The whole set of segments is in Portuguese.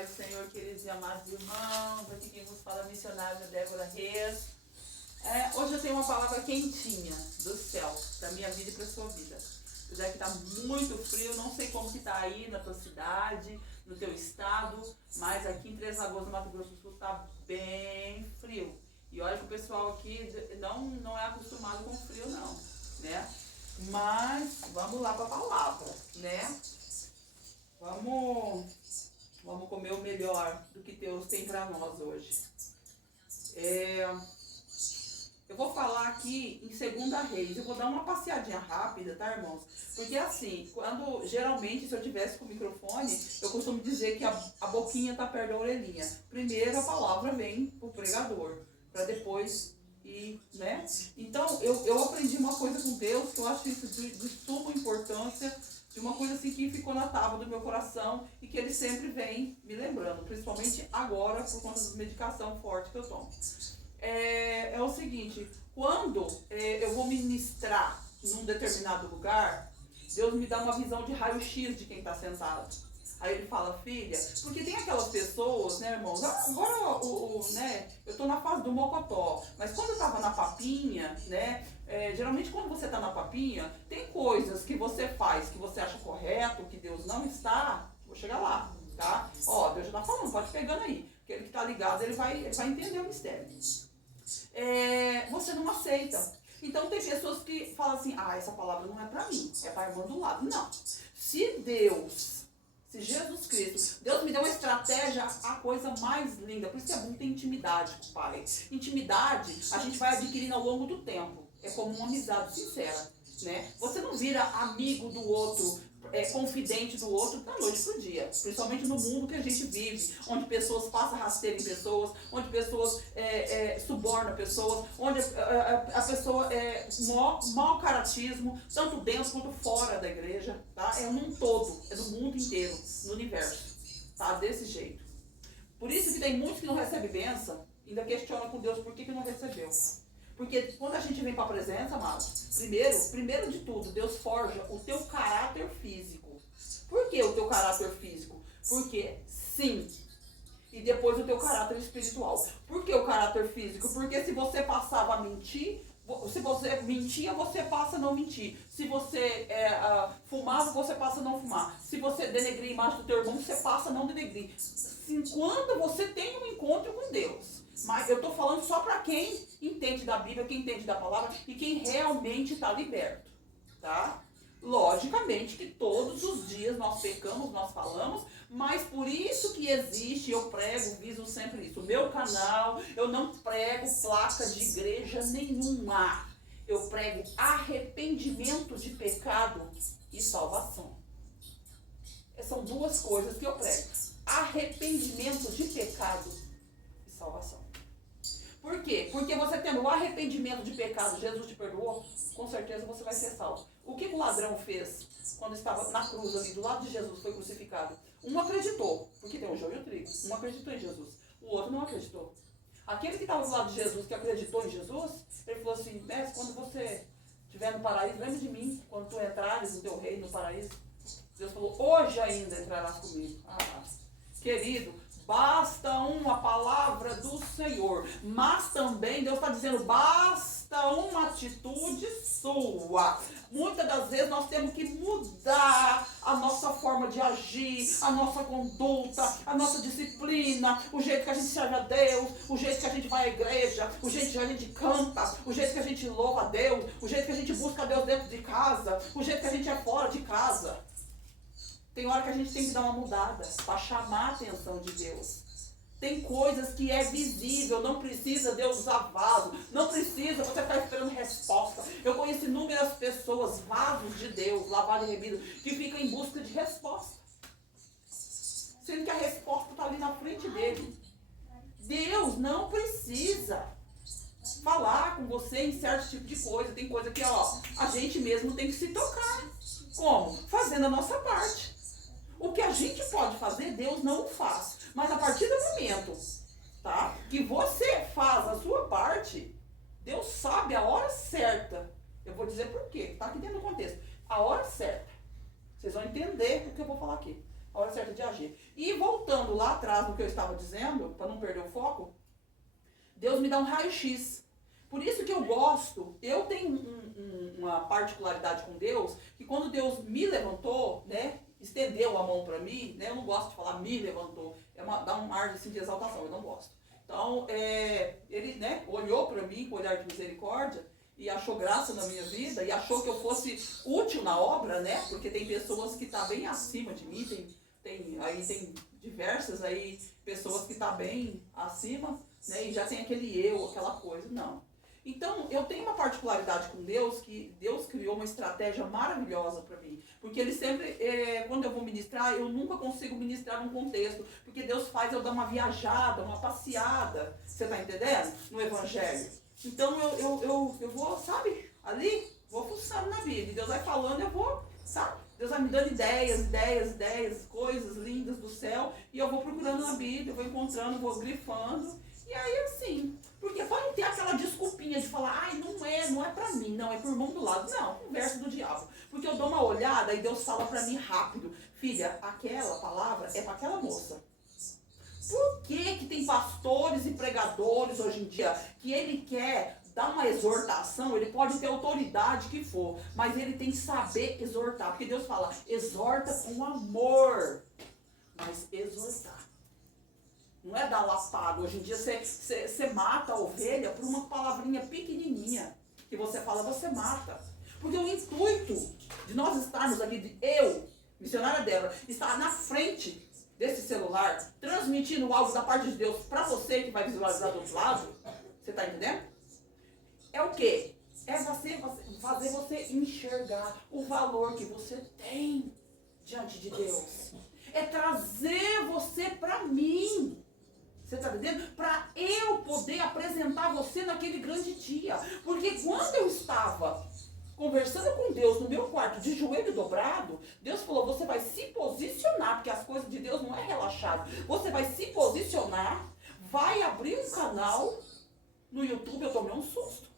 paz do Senhor, queridos e amados irmãos. Aqui quem vos fala é a missionária Débora Reis. Hoje eu tenho uma palavra quentinha do céu, para minha vida e para sua vida. Apesar que está muito frio, não sei como que está aí na tua cidade, no teu estado, mas aqui em Três Lagoas, no Mato Grosso do Sul, está bem frio. E olha que o pessoal aqui não é acostumado com frio não, né? Mas vamos lá para a palavra, né? Vamos comer o melhor do que Deus tem para nós hoje. Eu vou falar aqui em 2 Reis. Eu vou dar uma passeadinha rápida, tá, irmãos? Porque assim, geralmente, se eu tivesse com o microfone, eu costumo dizer que a boquinha tá perto da orelhinha. Primeiro a palavra vem pro pregador, para depois ir, né? Então, eu aprendi uma coisa com Deus, que eu acho isso de suma importância, de uma coisa assim que ficou na tábua do meu coração e que ele sempre vem me lembrando, principalmente agora, por conta da medicação forte que eu tomo. É o seguinte, quando eu vou ministrar num determinado lugar, Deus me dá uma visão de raio-x de quem está sentado. Aí ele fala, filha, porque tem aquelas pessoas, né, irmãos? Agora, né, eu estou na fase do mocotó, mas quando eu estava na papinha, né, geralmente quando você está na papinha, tem coisas que você faz que você acha correto, que Deus não está, vou chegar lá, tá? Ó, Deus já está falando, pode pegando aí, aquele que está ligado, ele vai entender o mistério. Você não aceita. Então tem pessoas que falam assim, essa palavra não é para mim, é para a irmã do lado. Não. Se Jesus Cristo, Deus me deu uma estratégia, a coisa mais linda. Por isso que é bom ter intimidade com o Pai. Intimidade a gente vai adquirindo ao longo do tempo. É como uma amizade sincera, né? Você não vira amigo do outro, confidente do outro da noite pro dia. Principalmente no mundo que a gente vive, onde pessoas passam rasteiro em pessoas, onde pessoas subornam pessoas, onde a pessoa é mau caratismo, tanto dentro quanto fora da igreja, tá? É num todo, é do mundo inteiro, no universo, tá? Desse jeito. Por isso que tem muitos que não recebem bênção, ainda questionam com Deus por que não recebeu. Porque quando a gente vem para a presença, amados, primeiro de tudo, Deus forja o teu caráter físico. Por que o teu caráter físico? Porque sim. E depois o teu caráter espiritual. Por que o caráter físico? Porque se você passava a mentir, se você mentia, você passa a não mentir. Se você fumava, você passa a não fumar. Se você denegrir a imagem do teu irmão, você passa a não denegrir. Quando você tem um encontro com Deus. Mas eu estou falando só para quem entende da Bíblia, quem entende da palavra e quem realmente está liberto, tá? Logicamente que todos os dias nós pecamos, nós falamos, mas por isso que existe, eu prego, viso sempre isso. O meu canal, eu não prego placa de igreja nenhuma. Eu prego arrependimento de pecado e salvação. São duas coisas que eu prego. Arrependimento de pecado e salvação. Por quê? Porque você tendo o arrependimento de pecado, Jesus te perdoou, com certeza você vai ser salvo. O que o ladrão fez quando estava na cruz ali, do lado de Jesus, foi crucificado? Um acreditou, porque tem o joio e o trigo. Um acreditou em Jesus, o outro não acreditou. Aquele que estava do lado de Jesus, que acreditou em Jesus, ele falou assim, mestre, quando você estiver no paraíso, lembra de mim, quando tu entrares no teu reino, no paraíso. Deus falou, hoje ainda entrarás comigo. Querido, basta uma palavra do Senhor, mas também Deus está dizendo, basta uma atitude sua. Muitas das vezes nós temos que mudar a nossa forma de agir, a nossa conduta, a nossa disciplina, o jeito que a gente serve a Deus, o jeito que a gente vai à igreja, o jeito que a gente canta, o jeito que a gente louva a Deus, o jeito que a gente busca a Deus dentro de casa, o jeito que a gente é fora de casa. Tem hora que a gente tem que dar uma mudada para chamar a atenção de Deus. Tem coisas que é visível, não precisa Deus usar vaso, não precisa você ficar esperando resposta. Eu conheço inúmeras pessoas, vasos de Deus, lavado e remido, que ficam em busca de resposta. Sendo que a resposta está ali na frente dele. Deus não precisa falar com você em certo tipo de coisa. Tem coisa que a gente mesmo tem que se tocar. Como? Fazendo a nossa parte. O que a gente pode fazer, Deus não faz. Mas a partir do momento, tá, que você faz a sua parte, Deus sabe a hora certa. Eu vou dizer por quê. Está aqui dentro do contexto. A hora certa. Vocês vão entender o que eu vou falar aqui. A hora certa de agir. E voltando lá atrás do que eu estava dizendo, para não perder o foco, Deus me dá um raio-x. Por isso que eu gosto, eu tenho uma particularidade com Deus, que quando Deus me levantou, né, estendeu a mão para mim, né, eu não gosto de falar me levantou, dá um ar assim, de exaltação, eu não gosto. Então, ele, né, olhou para mim com olhar de misericórdia e achou graça na minha vida e achou que eu fosse útil na obra, né, porque tem pessoas que estão bem acima de mim, tem diversas aí pessoas que estão bem acima, né, e já tem aquele eu, aquela coisa, não. Então, eu tenho uma particularidade com Deus, que Deus criou uma estratégia maravilhosa para mim. Porque Ele sempre, quando eu vou ministrar, eu nunca consigo ministrar num contexto. Porque Deus faz eu dar uma viajada, uma passeada, você está entendendo? No Evangelho. Então, eu vou, sabe, ali, vou fuçando na Bíblia. Deus vai falando, eu vou, sabe? Deus vai me dando ideias, coisas lindas do céu. E eu vou procurando na Bíblia, eu vou encontrando, vou grifando. E aí, assim, porque pode ter aquela desculpinha de falar, ai, não é pra mim, não, é pro irmão do lado. Não, conversa do diabo. Porque eu dou uma olhada e Deus fala pra mim rápido, filha, aquela palavra é pra aquela moça. Por que tem pastores e pregadores hoje em dia que ele quer dar uma exortação, ele pode ter autoridade que for, mas ele tem que saber exortar, porque Deus fala, exorta com amor, mas exortar. Não é dar lapada. Hoje em dia você mata a ovelha por uma palavrinha pequenininha. Que você fala, você mata. Porque o intuito de nós estarmos aqui, missionária Débora, estar na frente desse celular, transmitindo algo da parte de Deus para você que vai visualizar do outro lado, você está entendendo? É o quê? É fazer você enxergar o valor que você tem diante de Deus. É trazer você para mim. Você está entendendo? Para eu poder apresentar você naquele grande dia. Porque quando eu estava conversando com Deus no meu quarto, de joelho dobrado, Deus falou, você vai se posicionar, porque as coisas de Deus não é relaxado. Você vai se posicionar, vai abrir um canal no YouTube, eu tomei um susto.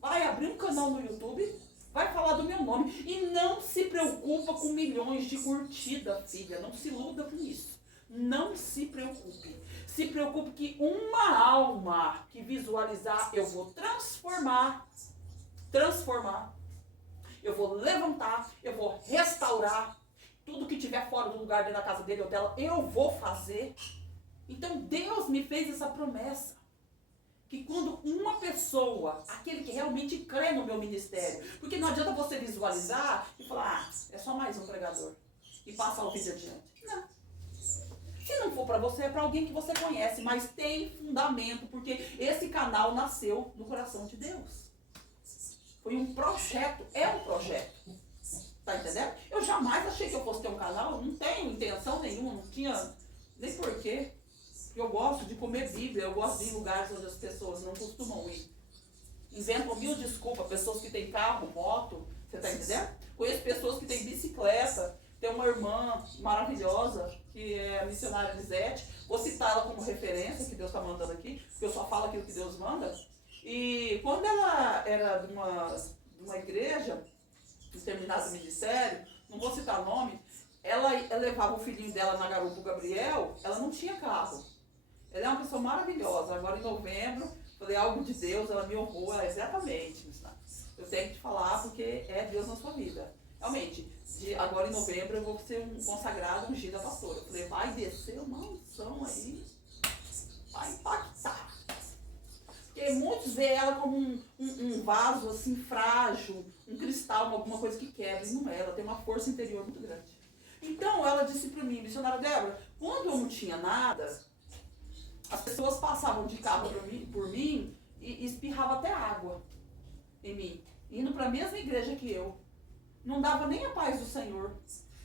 Vai abrir um canal no YouTube, vai falar do meu nome. E não se preocupa com milhões de curtidas, filha. Não se iluda com isso. Não se preocupe. Se preocupe que uma alma que visualizar, eu vou transformar. Eu vou levantar, eu vou restaurar. Tudo que tiver fora do lugar dentro da casa dele ou dela, eu vou fazer. Então Deus me fez essa promessa. Que quando uma pessoa, aquele que realmente crê no meu ministério, porque não adianta você visualizar e falar, é só mais um pregador. E passa a vida adiante. Não. Se não for para você, é para alguém que você conhece, mas tem fundamento, porque esse canal nasceu no coração de Deus. Foi um projeto, é um projeto. Tá entendendo? Eu jamais achei que eu fosse ter um canal, não tenho intenção nenhuma, não tinha nem porquê. Eu gosto de comer Bíblia, eu gosto de ir em lugares onde as pessoas não costumam ir. Inventam mil desculpas, pessoas que têm carro, moto, você tá entendendo? Conheço pessoas que têm bicicleta. Tem uma irmã maravilhosa, que é a missionária Elisete. Vou citá-la como referência, que Deus está mandando aqui, porque eu só falo aquilo que Deus manda. E quando ela era de uma igreja, de determinado ministério, não vou citar nome, ela levava o filhinho dela na garupa, o Gabriel, ela não tinha carro. Ela é uma pessoa maravilhosa. Agora em novembro, falei algo de Deus, ela me honrou, exatamente. Eu tenho que te falar porque é Deus na sua vida. Realmente, agora em novembro eu vou ser um consagrado, ungido da pastora. Eu falei, vai descer uma unção aí, vai impactar. Porque muitos veem ela como um vaso assim frágil, um cristal, alguma coisa que quebra. E não é, ela tem uma força interior muito grande. Então ela disse para mim, missionária Débora, quando eu não tinha nada, as pessoas passavam de carro por mim e espirravam até água em mim, indo para a mesma igreja que eu. Não dava nem a paz do Senhor.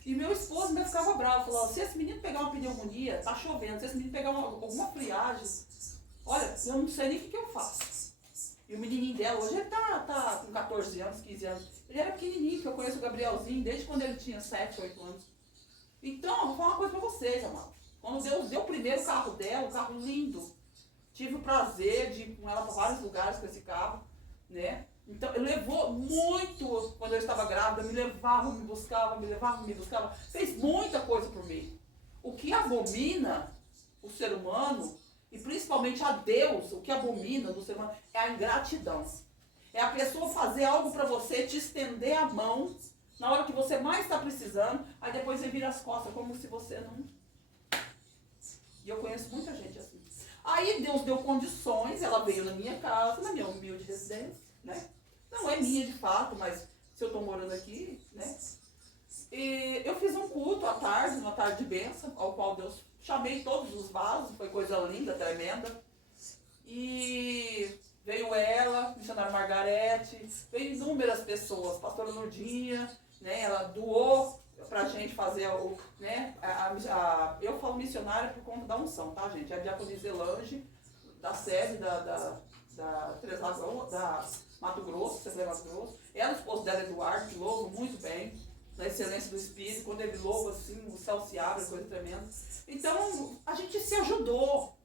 E meu esposo ainda ficava bravo. Falou, se esse menino pegar uma pneumonia, tá chovendo. Se esse menino pegar alguma friagem, olha, eu não sei nem o que eu faço. E o menininho dela, hoje ele tá com 14 anos, 15 anos. Ele era pequenininho, que eu conheço o Gabrielzinho desde quando ele tinha 7, 8 anos. Então, eu vou falar uma coisa pra vocês, amados. Quando Deus deu o primeiro carro dela, um carro lindo. Tive o prazer de ir com ela para vários lugares com esse carro, né? Então, ele levou muito, quando eu estava grávida, me levava, me buscava, fez muita coisa por mim. abomina o ser humano, e principalmente a Deus, o que abomina do ser humano, é a ingratidão. É a pessoa fazer algo para você, te estender a mão, na hora que você mais está precisando, aí depois você vira as costas, como se você não... E eu conheço muita gente assim. Aí Deus deu condições, ela veio na minha casa, na minha humilde residência, né? Não é minha de fato, mas se eu estou morando aqui, né? E eu fiz um culto à tarde, uma tarde de bênção, ao qual Deus... Chamei todos os vasos, foi coisa linda, tremenda. E veio ela, missionária Margarete, veio inúmeras pessoas, pastora Nurdinha, né? Ela doou pra gente fazer o, né? Eu falo missionária por conta da unção, tá, gente? É a diaconisa Elange, da sede da Três Lagoas, da Mato Grosso, Assembleia Mato Grosso. Ela, o esposo dela, Eduardo, que louva muito bem, na excelência do Espírito. Quando ele louva assim, o céu se abre, coisa tremenda. Então, a gente se ajudou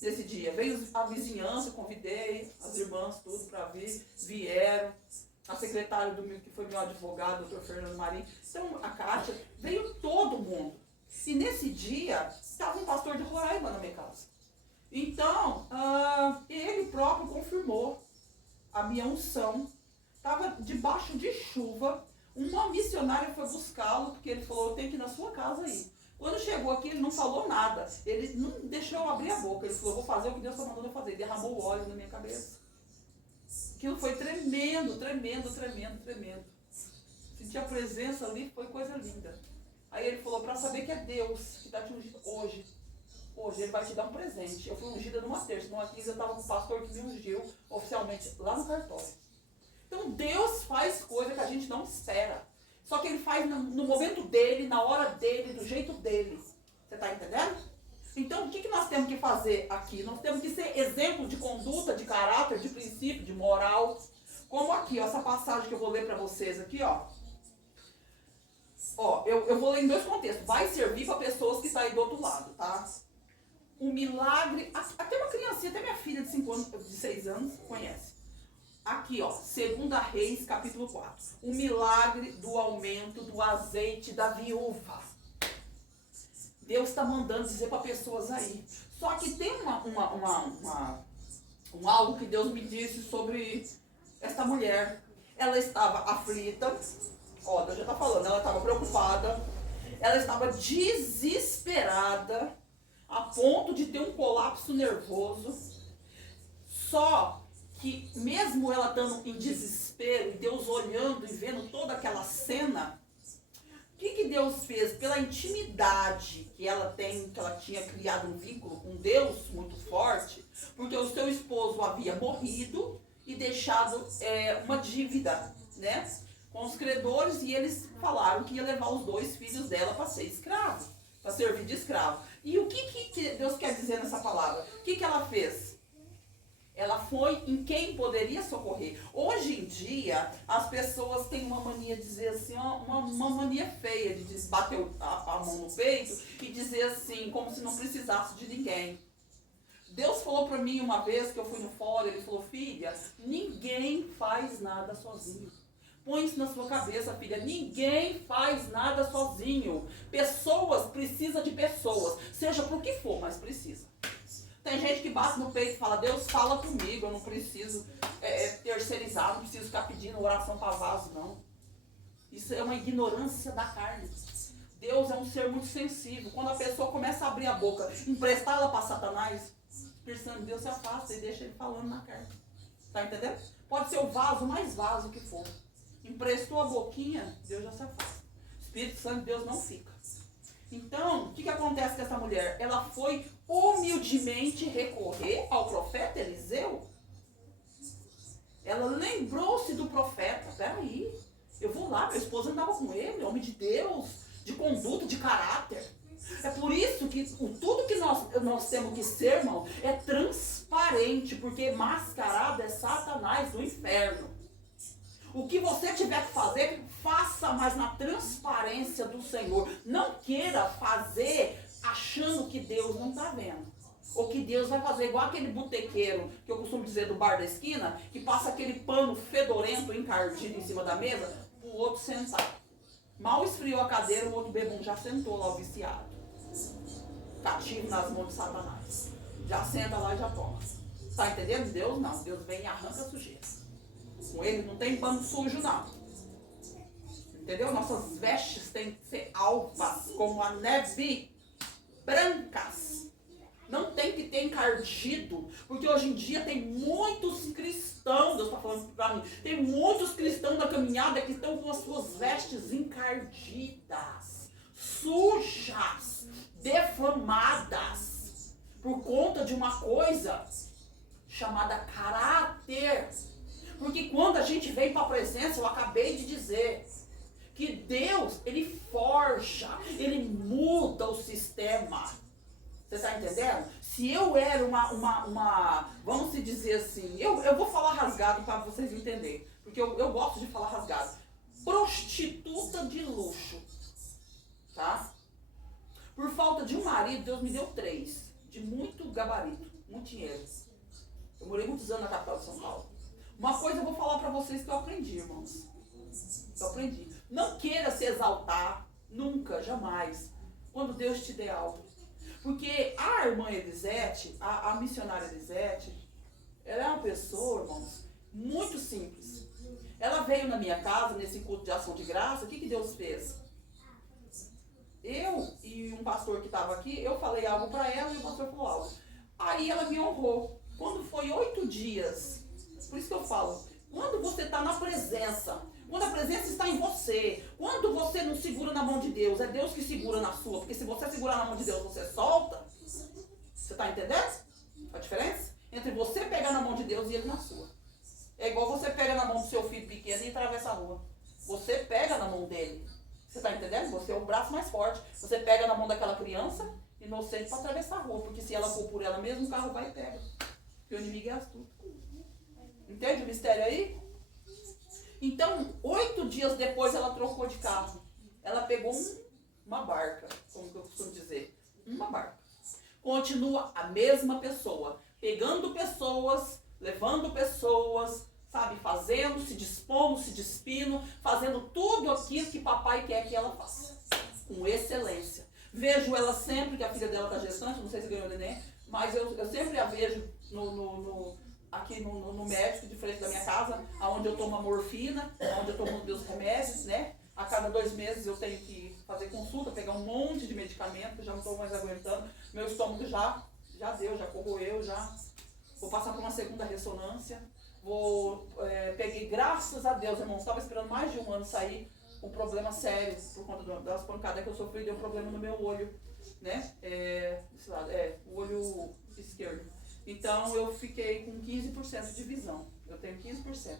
nesse dia. Veio a vizinhança, convidei as irmãs, tudo para vir, vieram. A secretária do que foi meu advogado, o doutor Fernando Marinho. Então, a Kátia, veio todo mundo. E nesse dia, estava um pastor de Roraima na minha casa. Então, ele próprio confirmou a minha unção. Estava debaixo de chuva. Uma missionária foi buscá-lo, porque ele falou, eu tenho que ir na sua casa aí. Quando chegou aqui, ele não falou nada. Ele não deixou eu abrir a boca. Ele falou, vou fazer o que Deus está mandando eu fazer. Ele derramou o óleo na minha cabeça. Aquilo foi tremendo, tremendo, tremendo, tremendo. Senti a presença ali, foi coisa linda. Aí ele falou, para saber que é Deus que está te ungindo hoje. Hoje ele vai te dar um presente. Eu fui ungida numa terça. Numa quinta eu estava com o pastor que me ungiu oficialmente lá no cartório. Então Deus faz coisa que a gente não espera. Só que ele faz no momento dele, na hora dele, do jeito dele. Você está entendendo? Então o que nós temos que fazer aqui? Nós temos que ser exemplo de conduta, de caráter, de princípio, de moral. Como aqui, ó, essa passagem que eu vou ler para vocês aqui, ó. Ó, eu vou ler em dois contextos. Vai servir para pessoas que estão aí do outro lado, tá? Um milagre, até uma criancinha, até minha filha de 6 anos conhece. Aqui, ó, 2 Reis, capítulo 4. O milagre do aumento do azeite da viúva. Deus está mandando dizer para pessoas aí. Só que tem algo que Deus me disse sobre essa mulher. Ela estava aflita. Ó, Deus já está falando. Ela estava preocupada. Ela estava desesperada. A ponto de ter um colapso nervoso. Só que mesmo ela estando em desespero, e Deus olhando e vendo toda aquela cena, o que Deus fez? Pela intimidade que ela tem, que ela tinha criado um vínculo com Deus muito forte, porque o seu esposo havia morrido e deixado uma dívida, né, com os credores, e eles falaram que ia levar os 2 filhos dela para ser escravo, para servir de escravo. E o que Deus quer dizer nessa palavra? O que ela fez? Ela foi em quem poderia socorrer. Hoje em dia, as pessoas têm uma mania de dizer assim, uma mania feia, de bater a mão no peito e dizer assim, como se não precisasse de ninguém. Deus falou para mim uma vez que eu fui no fórum, ele falou, filha, ninguém faz nada sozinho. Põe isso na sua cabeça, filha, ninguém faz nada sozinho. Pessoas precisam de pessoas, seja por que for, mas precisa. Tem gente que bate no peito e fala, Deus fala comigo, eu não preciso terceirizar, não preciso ficar pedindo oração para vaso, não. Isso é uma ignorância da carne. Deus é um ser muito sensível. Quando a pessoa começa a abrir a boca, emprestar ela para Satanás, o Espírito Santo de Deus se afasta e deixa ele falando na carne. Tá entendendo? Pode ser o vaso mais vaso que for. Emprestou a boquinha, Deus já se afasta. O Espírito Santo de Deus não fica. Então, o que acontece com essa mulher? Ela foi humildemente recorrer ao profeta Eliseu. Ela lembrou-se do profeta. Peraí, eu vou lá, meu esposo andava com ele, homem de Deus, de conduta, de caráter. É por isso que tudo que nós temos que ser, irmão, é transparente, porque mascarado é Satanás do inferno. O que você tiver que fazer, faça, mas na transparência do Senhor. Não queira fazer achando que Deus não está vendo. Ou que Deus vai fazer igual aquele botequeiro, que eu costumo dizer do bar da esquina, que passa aquele pano fedorento encardido em cima da mesa, para o outro sentar. Mal esfriou a cadeira, o outro bebum já sentou lá, o viciado. cativo nas mãos de Satanás. Já senta lá e já toma. Tá entendendo? Deus não. Deus vem e arranca a sujeira. Com ele não tem pano sujo, não. Entendeu? Nossas vestes têm que ser alvas, como a neve, brancas. Não tem que ter encardido, porque hoje em dia tem muitos cristãos, Deus está falando para mim, tem muitos cristãos na caminhada que estão com as suas vestes encardidas, sujas, defamadas, por conta de uma coisa chamada caráter. Porque quando a gente vem para a presença, eu acabei de dizer, que Deus, ele forja, ele muda o sistema. Você está entendendo? Se eu era vamos se dizer assim, eu vou falar rasgado para vocês entenderem, porque eu gosto de falar rasgado. Prostituta de luxo, tá? Por falta de um marido, Deus me deu 3, de muito gabarito, muito dinheiro. Eu morei muitos anos na capital de São Paulo. Uma coisa eu vou falar para vocês que eu aprendi, irmãos. Eu aprendi. Não queira se exaltar, nunca, jamais, quando Deus te der algo. Porque a irmã Elisete, a missionária Elisete, ela é uma pessoa, irmãos, muito simples. Ela veio na minha casa, nesse culto de ação de graça, o que Deus fez? Eu e um pastor que estava aqui, eu falei algo para ela e o pastor falou algo. Aí ela me honrou. Quando foi 8 dias, por isso que eu falo, quando você está na presença, quando a presença está em você, quando você não segura na mão de Deus, é Deus que segura na sua, porque se você segurar na mão de Deus, você solta. Você está entendendo a diferença? Entre você pegar na mão de Deus e ele na sua. É igual você pega na mão do seu filho pequeno e atravessa a rua. Você pega na mão dele. Você está entendendo? Você é o braço mais forte. Você pega na mão daquela criança inocente para atravessar a rua, porque se ela for por ela mesma, o carro vai e pega. Porque o inimigo é astuto. Entende o mistério aí? Então, 8 dias depois ela trocou de carro. Ela pegou uma barca, como eu costumo dizer. Uma barca. Continua a mesma pessoa. Pegando pessoas, levando pessoas, sabe? Fazendo, se dispondo, se despindo, fazendo tudo aquilo que papai quer que ela faça. Com excelência. Vejo ela sempre, que a filha dela está gestante, não sei se ganhou o neném, mas eu sempre a vejo aqui no médico de frente da minha casa, onde eu tomo a morfina, onde eu tomo meus remédios, né? A cada 2 meses eu tenho que fazer consulta, pegar um monte de medicamento, já não estou mais aguentando. Meu estômago já corroeu, já. Vou passar por uma segunda ressonância. Peguei, graças a Deus, irmãos, estava esperando mais de 1 ano sair um problema sério, por conta das pancadas que eu sofri, deu um problema no meu olho, né? O olho esquerdo. Então, eu fiquei com 15% de visão. Eu tenho 15%.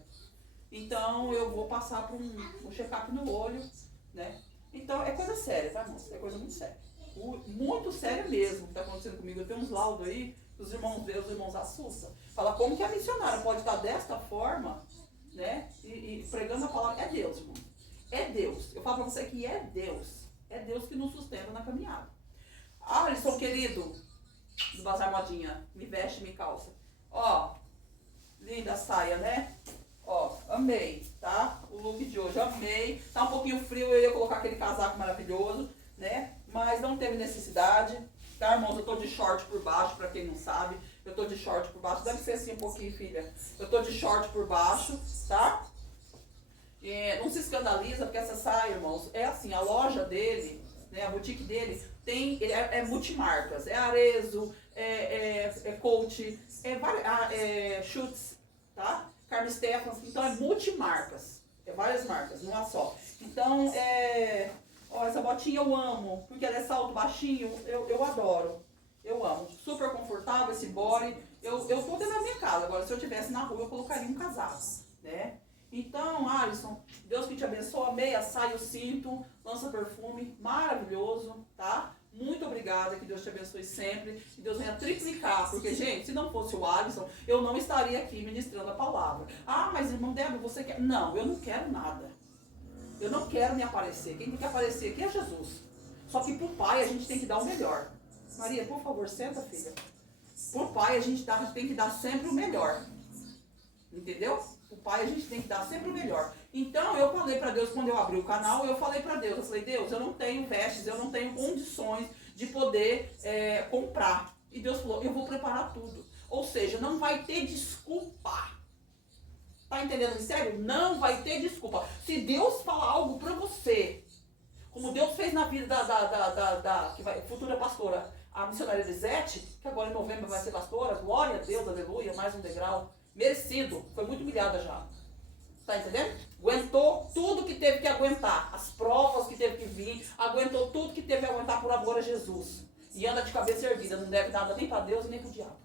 Então, eu vou passar por um check-up no olho, né? Então, é coisa séria, tá, irmãos? É coisa muito séria. Muito séria mesmo que está acontecendo comigo. Eu tenho uns laudos aí, os irmãos assustam. Fala, como que a missionária pode estar desta forma, né? E pregando a palavra. É Deus, irmão. É Deus. Eu falo para você que é Deus. É Deus que nos sustenta na caminhada. Alisson, querido, do Bazar Modinha, me veste, me calça. Ó, linda saia, né? Ó, amei, tá? O look de hoje, amei. Tá um pouquinho frio, eu ia colocar aquele casaco maravilhoso, né? Mas não teve necessidade, tá, irmãos? Eu tô de short por baixo, pra quem não sabe. Eu tô de short por baixo. Deve ser assim um pouquinho, filha. Eu tô de short por baixo, tá? Não se escandaliza, porque essa saia, irmãos, é assim, a loja dele, né, a boutique dele, é multimarcas, é Arezzo, é Coach, Schutz, tá? Carmen Stephens, então é multimarcas, é várias marcas, não é só. Então, essa botinha eu amo, porque ela é salto baixinho, eu adoro, eu amo, super confortável esse body, eu tô dentro da minha casa, agora se eu estivesse na rua eu colocaria um casaco, né? Então, Alisson, Deus que te abençoe, meia saia, o cinto, lança perfume, maravilhoso, tá? Muito obrigada, que Deus te abençoe sempre, que Deus venha triplicar, porque, gente, se não fosse o Alisson, eu não estaria aqui ministrando a palavra. Ah, mas irmão Débora, você quer? Não, eu não quero nada. Eu não quero me aparecer. Quem tem que aparecer aqui é Jesus. Só que pro Pai a gente tem que dar o melhor. Maria, por favor, senta, filha. Pro Pai a gente tem que dar sempre o melhor. Entendeu? O Pai a gente tem que dar sempre o melhor. Então eu falei para Deus, quando eu abri o canal, eu falei para Deus, eu falei, Deus, eu não tenho vestes, eu não tenho condições de poder comprar. E Deus falou, eu vou preparar tudo. Ou seja, não vai ter desculpa. Tá entendendo o mistério? Não vai ter desculpa. Se Deus falar algo pra você, como Deus fez na vida da futura pastora, a missionária Elisete, que agora em novembro vai ser pastora, glória a Deus, aleluia, mais um degrau. Merecido, foi muito humilhada já. Tá entendendo? Aguentou tudo que teve que aguentar, as provas que teve que vir, aguentou tudo que teve que aguentar por amor a Jesus. E anda de cabeça erguida, não deve nada nem para Deus nem para o diabo.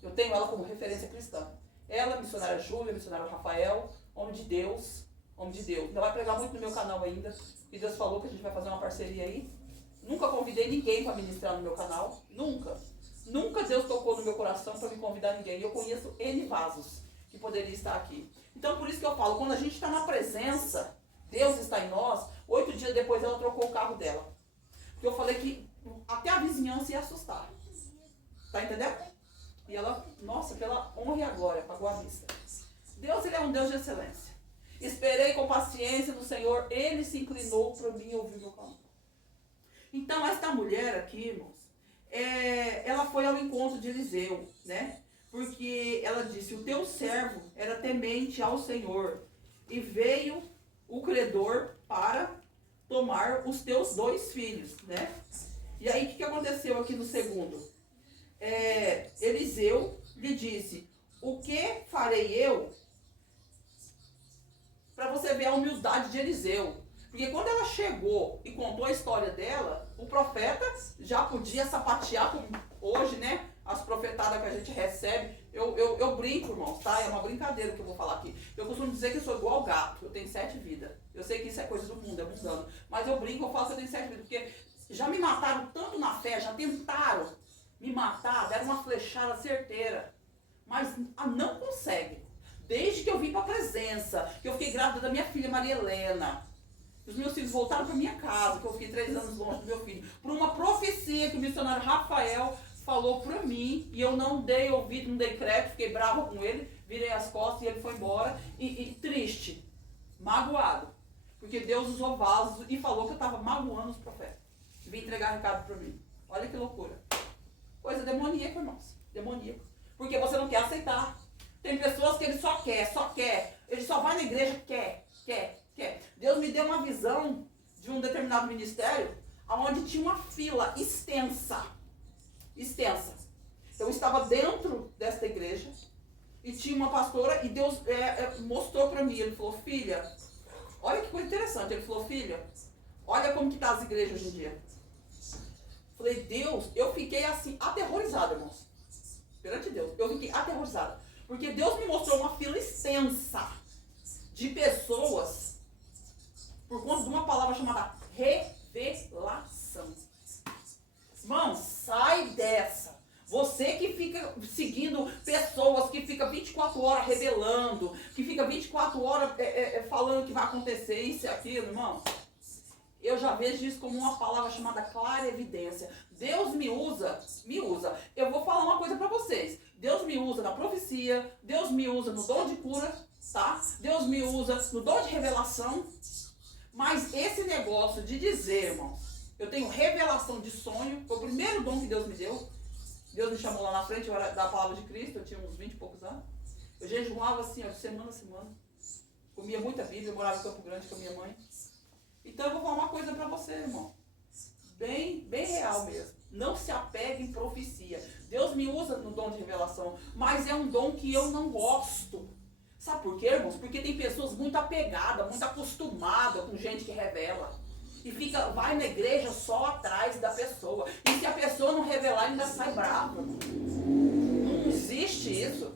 Eu tenho ela como referência cristã. Ela, missionária Júlia, missionário Rafael, homem de Deus. Ainda vai pregar muito no meu canal ainda. E Deus falou que a gente vai fazer uma parceria aí. Nunca convidei ninguém para ministrar no meu canal. Nunca. Nunca Deus tocou no meu coração para me convidar ninguém. E eu conheço N vasos que poderia estar aqui. Então, por isso que eu falo, quando a gente está na presença, Deus está em nós. 8 dias depois ela trocou o carro dela. Porque eu falei que até a vizinhança ia assustar. Tá entendendo? E ela, nossa, pela honra e a glória, pagou a vista. Deus, ele é um Deus de excelência. Esperei com paciência do Senhor, ele se inclinou para mim e ouviu meu clamor. Então, esta mulher aqui, irmãos, ela foi ao encontro de Eliseu, né? Porque ela disse, o teu servo era temente ao Senhor, e veio o credor para tomar os teus 2 filhos, né? E aí, o que aconteceu aqui no segundo? Eliseu lhe disse, o que farei eu? Para você ver a humildade de Eliseu. Porque quando ela chegou e contou a história dela, o profeta já podia sapatear, como hoje, né? As profetadas que a gente recebe. Eu brinco, irmãos, tá? É uma brincadeira que eu vou falar aqui. Eu costumo dizer que eu sou igual ao gato. Eu tenho 7 vidas. Eu sei que isso é coisa do mundo, é mundano. Mas eu brinco, eu falo que eu tenho 7 vidas. Porque já me mataram tanto na fé, já tentaram me matar, deram uma flechada certeira. Mas não consegue. Desde que eu vim para a presença, que eu fiquei grávida da minha filha Maria Helena. Os meus filhos voltaram para minha casa, que eu fiquei 3 anos longe do meu filho. Por uma profecia que o missionário Rafael falou para mim, e eu não dei ouvido, não dei crédito, fiquei brava com ele, virei as costas e ele foi embora. E triste, magoado. Porque Deus usou vasos e falou que eu estava magoando os profetas. Vim entregar recado para mim. Olha que loucura. Coisa demoníaca, irmãos. Demoníaco. Porque você não quer aceitar. Tem pessoas que ele só quer. Ele só vai na igreja, quer. Deus me deu uma visão de um determinado ministério, onde tinha uma fila extensa. Eu estava dentro desta igreja e tinha uma pastora e Deus mostrou para mim. Ele falou, filha, olha que coisa interessante. Ele falou, filha, olha como que tá as igrejas hoje em dia. Falei, Deus, eu fiquei assim, aterrorizada, irmãos. Perante Deus, eu fiquei aterrorizada. Porque Deus me mostrou uma fila extensa de pessoas por conta de uma palavra chamada revelação. Irmão, sai dessa. Você que fica seguindo pessoas que fica 24 horas revelando, que fica 24 horas falando que vai acontecer isso e aquilo, irmão. Eu já vejo isso como uma palavra chamada clara evidência. Deus me usa. Eu vou falar uma coisa para vocês. Deus me usa na profecia, Deus me usa no dom de cura, tá? Deus me usa no dom de revelação. Mas esse negócio de dizer, irmãos, eu tenho revelação de sonho, foi o primeiro dom que Deus me deu. Deus me chamou lá na frente, eu era da palavra de Cristo, eu tinha uns 20 e poucos anos. Eu jejuava assim, ó, de semana a semana. Comia muita Bíblia, eu morava em Campo Grande com a minha mãe. Então eu vou falar uma coisa para você, irmão. Bem real mesmo. Não se apegue em profecia. Deus me usa no dom de revelação, mas é um dom que eu não gosto. Sabe por quê, irmãos? Porque tem pessoas muito apegadas, muito acostumadas com gente que revela. E vai na igreja só atrás da pessoa. E se a pessoa não revelar, ainda sai brava. Não existe isso.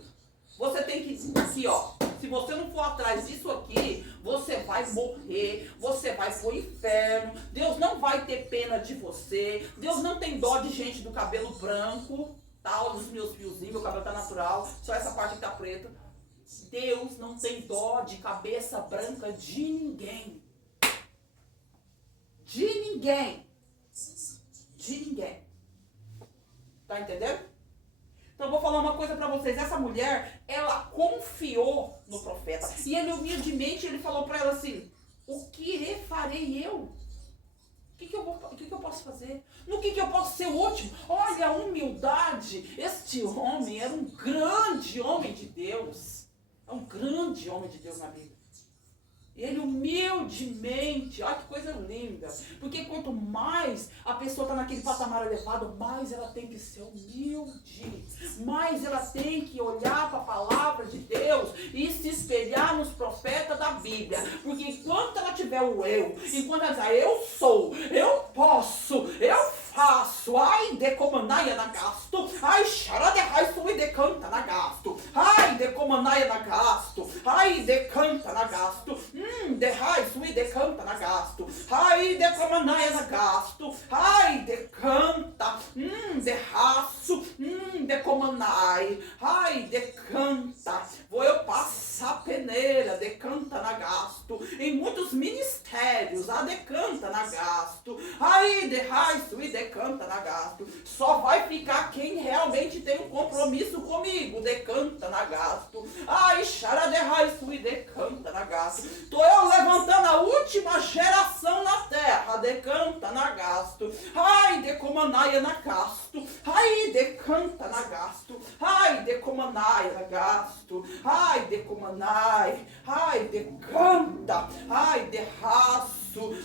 Você tem que, aqui ó, se você não for atrás disso aqui, você vai morrer, você vai pro inferno, Deus não vai ter pena de você, Deus não tem dó de gente do cabelo branco, tá? Olha os meus fiozinhos, meu cabelo tá natural, só essa parte que tá preta. Deus não tem dó de cabeça branca de ninguém. De ninguém. Tá entendendo? Então eu vou falar uma coisa pra vocês. Essa mulher, ela confiou no profeta. E ele humildemente, ele falou pra ela assim, o que farei eu? O que eu posso fazer? No que eu posso ser útil? Olha a humildade. Este homem era um grande homem de Deus. É um grande homem de Deus na Bíblia. E ele humildemente, olha que coisa linda. Porque quanto mais a pessoa está naquele patamar elevado, mais ela tem que ser humilde. Mais ela tem que olhar para a palavra de Deus e se espelhar nos profetas da Bíblia. Porque enquanto ela tiver o eu, enquanto ela dizer, eu sou, eu posso, eu faço, ai, decomanaia na gasto, ai, xarade raiço e decanta na gasto, ai, decomanaia na gasto, ai, decanta na gasto, de raiço e decanta na gasto, ai, decomanaia na gasto, ai, decanta, de raço, decomanai, ai, decanta, vou eu passar a peneira, decanta na gasto, em muitos ministérios, a decanta na gasto, ai, de raiço e decanta na gasto, só vai ficar quem realmente tem um compromisso comigo, decanta na gasto, ai, xara de raiço e decanta na gasto, tô eu levantando a última geração na terra, decanta na gasto, ai, decomanaia na gasto, ai, decanta na gasto, ai, decomanaia na gasto, ai, decomanai, ai, decanta, ai, derraço,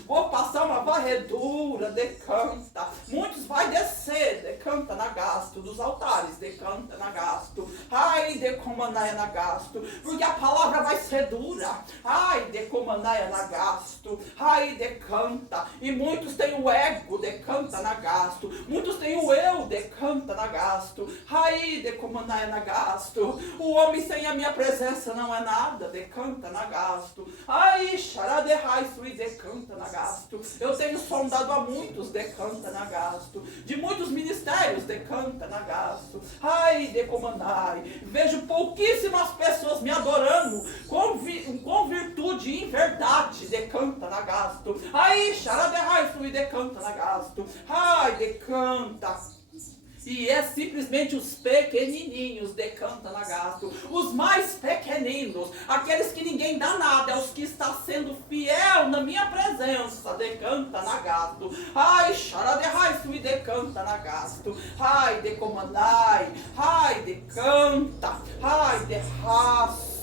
vou passar uma varredura, decanta, muitos vai descer, decanta na gasto, dos altares, decanta na gasto, ai, decomanaia na gasto, porque a palavra vai ser dura, ai, decomanaia na gasto, ai, decanta, e muitos têm o ego, decanta na gasto, muitos têm o eu, decanta na gasto, ai, decomanaia na gasto, o homem sem a minha presença não é nada, decanta na gasto, ai, xarade raiço e decanta na gasto, eu tenho sondado a muitos, decanta na gasto, de muitos ministérios, decanta na gasto, ai, decomandai, vejo pouquíssimas pessoas me adorando com virtude e em verdade, decanta na gasto, ai, xarade raiço e decanta na gasto, ai, decanta. E é simplesmente os pequenininhos, decanta na gasto. Os mais pequeninos, aqueles que ninguém dá nada, é os que está sendo fiel na minha presença, decanta na gasto. Ai, chora de raiço e decanta na gasto. Ai, decomandai, ai, decanta, ai, de raço.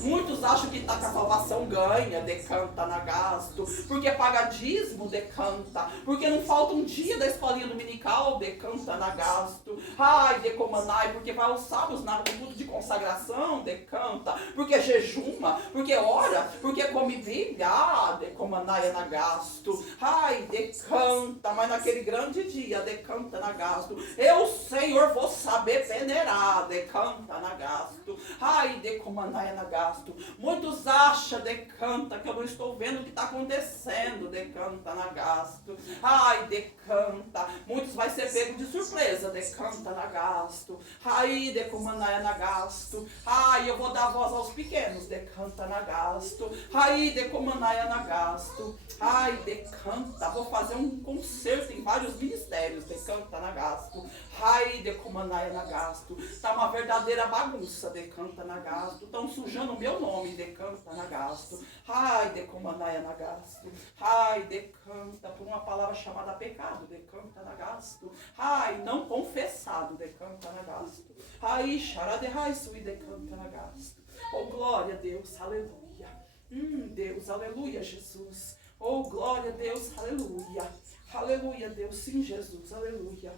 Muitos acham que está com a salvação ganha, decanta na gasto, porque paga dízimo, decanta, porque não falta um dia da escolinha dominical, decanta na gasto, ai, decomanai, porque vai aos sábados no culto de consagração, decanta, porque jejuma, porque ora, porque come Bíblia, decomanai na gasto, ai, decanta, mas naquele grande dia, decanta na gasto, eu, Senhor, vou saber peneirar, decanta na gasto, ai, decomanai na gasto. Muitos acham, decanta, que eu não estou vendo o que está acontecendo, decanta na gasto. Ai, decanta. Muitos vai ser pego de surpresa, decanta na gasto. Ai, decomanaia na gasto. Ai, eu vou dar voz aos pequenos, decanta na gasto. Ai, decomanaia na gasto. Ai, decanta. Vou fazer um concerto em vários ministérios, decanta na gasto. Ai, decomanaia na gasto. Tá uma verdadeira bagunça, decanta na gasto. Estão sujando o meu nome, decanta na gasto. Ai, decomanaia na gasto. Ai, decanta por uma palavra chamada pecado, decanta na gasto. Ai, não confessado, decanta na gasto. Ai, xarade raiço e decanta na gasto. Oh, glória a Deus, aleluia. Deus, aleluia, Jesus. Oh, glória a Deus, aleluia. Aleluia, Deus, sim, Jesus, aleluia.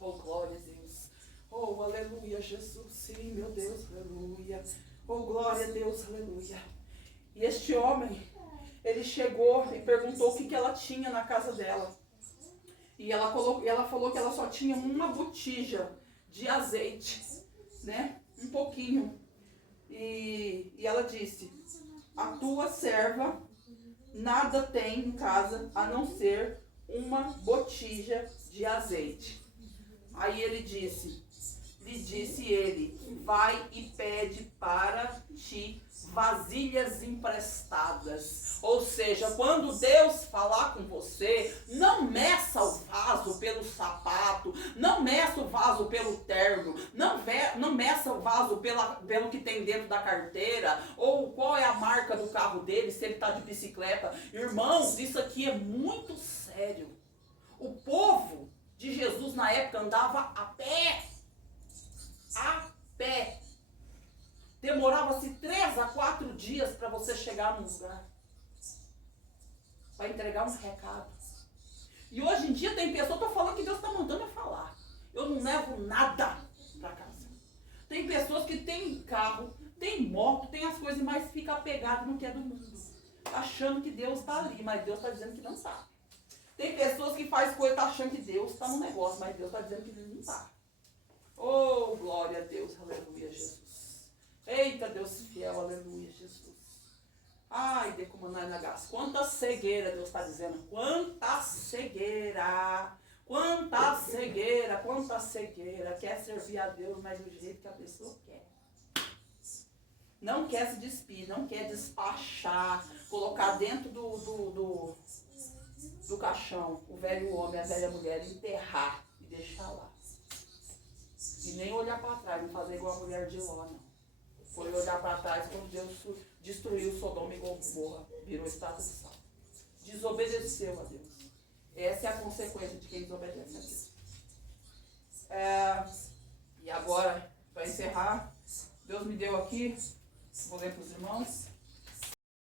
Oh, glória a Deus. Oh, aleluia, Jesus. Sim, meu Deus, aleluia. Oh, glória a Deus, aleluia. E este homem, ele chegou e perguntou o que ela tinha na casa dela. E ela falou que ela só tinha uma botija de azeite, né? Um pouquinho. E ela disse, a tua serva nada tem em casa a não ser uma botija de azeite. Aí lhe disse ele, vai e pede para ti vasilhas emprestadas. Ou seja, quando Deus falar com você, não meça o vaso pelo sapato, não meça o vaso pelo terno, não meça o vaso pelo que tem dentro da carteira, ou qual é a marca do carro dele, se ele está de bicicleta. Irmãos, isso aqui é muito sério. O povo Jesus na época andava a pé. A pé. Demorava-se 3 a 4 dias para você chegar num lugar. Para entregar um recado. E hoje em dia tem pessoas que estão falando que Deus está mandando eu falar. Eu não levo nada para casa. Tem pessoas que têm carro, tem moto, tem as coisas, mas fica apegado no que é do mundo. Achando que Deus está ali, mas Deus está dizendo que não está. Tem pessoas que fazem coisa achando que Deus está no negócio, mas Deus está dizendo que Deus não está. Oh, glória a Deus, aleluia, Jesus. Eita, Deus fiel, aleluia, Jesus. Ai, de como não é negócio. Quanta cegueira, Deus está dizendo. Quanta cegueira. Quanta cegueira, quanta cegueira. Quer servir a Deus, mas do jeito que a pessoa quer. Não quer se despir, não quer despachar, colocar dentro do caixão o velho homem, a velha mulher, enterrar e deixar lá. E nem olhar para trás, não fazer igual a mulher de Ló, não. Foi olhar para trás quando Deus destruiu Sodoma e Gomorra, virou estátua de sal. Desobedeceu a Deus. Essa é a consequência de quem desobedece a Deus. E agora, para encerrar, Deus me deu aqui, vou ler para os irmãos.